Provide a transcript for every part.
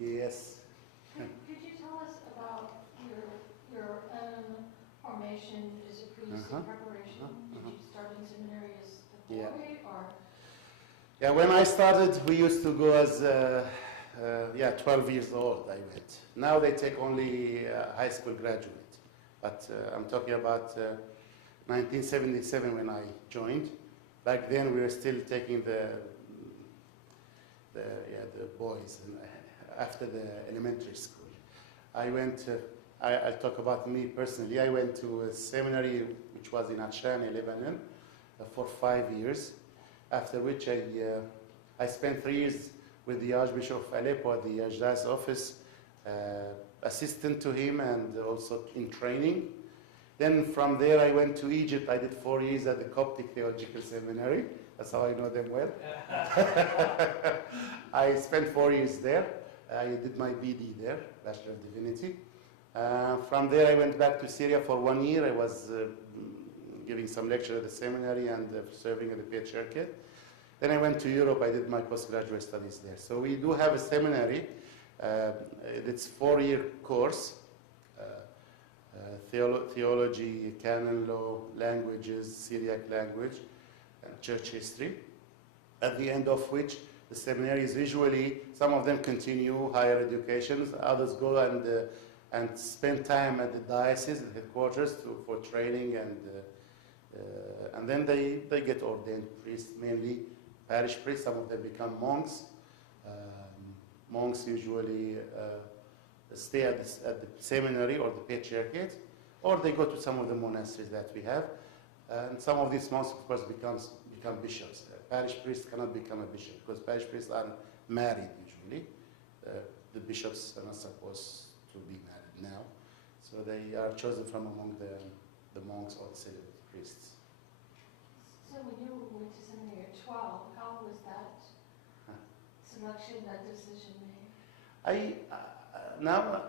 Yes. Could you tell us about your own formation as a priest in preparation? Did you start in seminary as a boy, or? Yeah, when I started, we used to go as 12 years old. I went. Now they take only high school graduate, but I'm talking about 1977 when I joined. Back then, we were still taking the boys after the elementary school. I went. I'll talk about me personally. I went to a seminary which was in Atshani, Lebanon, for 5 years. After which I spent 3 years with the Archbishop of Aleppo at the Ajdas office, assistant to him and also in training. Then from there I went to Egypt. I did 4 years at the Coptic Theological Seminary. That's how I know them well. I spent 4 years there. I did my BD there, Bachelor of Divinity. From there I went back to Syria for 1 year. I was giving some lecture at the seminary and serving at the Patriarchate. Then I went to Europe. I did my postgraduate studies there. So we do have a seminary. It's a 4-year course. Theology, canon law, languages, Syriac language, and church history. At the end of which the seminaries usually, some of them continue higher education, others go and spend time at the diocese, the headquarters for training, and then they get ordained priests, mainly parish priests. Some of them become monks. Monks usually stay at the seminary or the Patriarchate, or they go to some of the monasteries that we have. And some of these monks, of course, become bishops. Parish priests cannot become a bishop because parish priests are married usually. The bishops are not supposed to be married now. So they are chosen from among the monks or the celibate priests. So when you went to seminary at 12, how was that selection, that decision made? Now,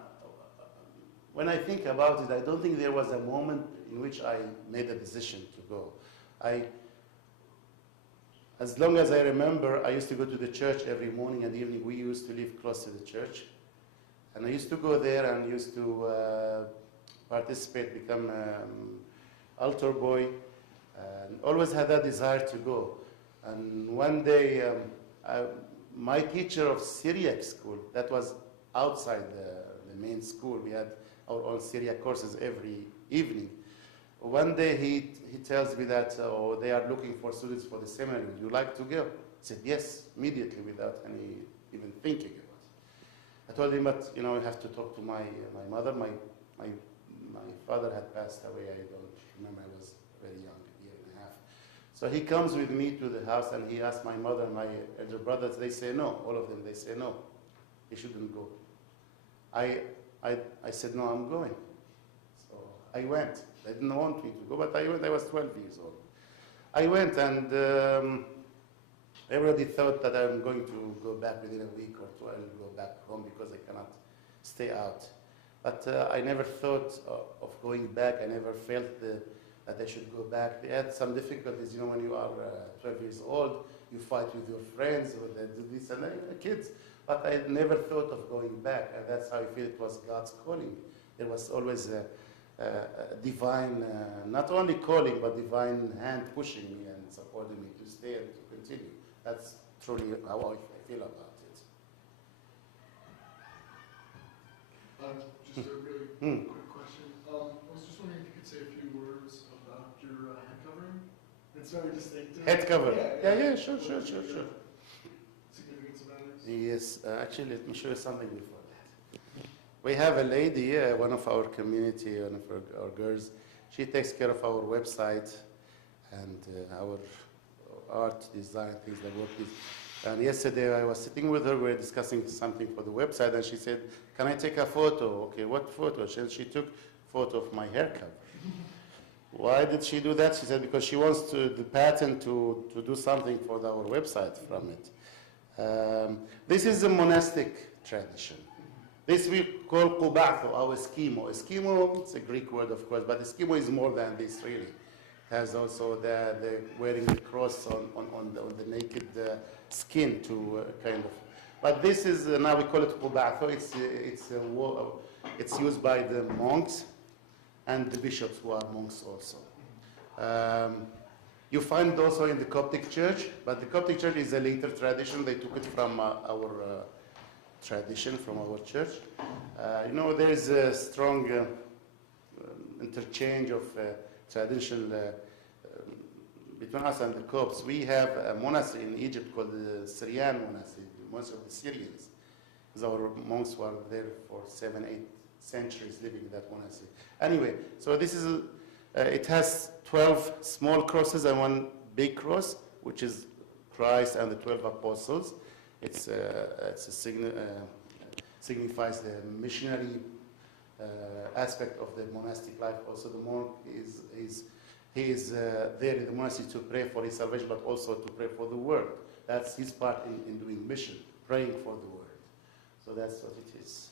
when I think about it, I don't think there was a moment in which I made a decision to go. As long as I remember, I used to go to the church every morning and evening. We used to live close to the church. And I used to go there and used to participate, become altar boy, and always had that desire to go. And one day, my teacher of Syriac school, that was outside the main school, we had our own Syriac courses every evening. One day he tells me that they are looking for students for the seminary. Would you like to go? I said yes, immediately, without any even thinking about it. I told him, but you have to talk to my mother. My father had passed away. I don't remember. I was very young, a year and a half. So he comes with me to the house and he asked my mother and my elder brothers. They say no. All of them, they say no. He shouldn't go. I said no, I'm going. So I went. They didn't want me to go, but I went. I was 12 years old. I went, and everybody thought that I'm going to go back within a week or two. I'll go back home because I cannot stay out. But I never thought of going back. I never felt that I should go back. They had some difficulties, when you are 12 years old, you fight with your friends, or they do this and that, kids. But I never thought of going back, and that's how I feel it was God's calling. There was always a divine, not only calling, but divine hand pushing me and supporting me to stay and to continue. That's truly how I feel about it. Just a really quick question. I was just wondering if you could say a few words about your head covering. It's very distinctive. Head cover? Yeah, sure. Significance of that is? Yes, actually, let me show you something before that. We have a lady, one of our community, one of our girls. She takes care of our website and our art design, things like that. And yesterday I was sitting with her, we were discussing something for the website, and she said, can I take a photo? Okay, what photo? She took a photo of my hair cover. Why did she do that? She said, because she wants the pattern to do something for our website from it. This is a monastic tradition. This we call qubatho, or eskimo. Eskimo, it's a Greek word, of course, but eskimo is more than this, really. It has also the wearing the cross on the naked skin to kind of But this is, now we call it Qubatho. It's used by the monks and the bishops who are monks also. You find also in the Coptic Church, but the Coptic Church is a later tradition. They took it from our tradition, from our church. You know, there is a strong interchange of tradition between us and the Copts. We have a monastery in Egypt called the Syrian monastery, the monastery of the Syrians. Because our monks were there for 7, 8 centuries living in that monastery. Anyway, so this is, it has 12 small crosses and one big cross, which is Christ and the 12 apostles. It's a signifies the missionary aspect of the monastic life. Also, the monk he is there in the monastery to pray for his salvation, but also to pray for the world. That's his part in doing mission, praying for the world. So that's what it is.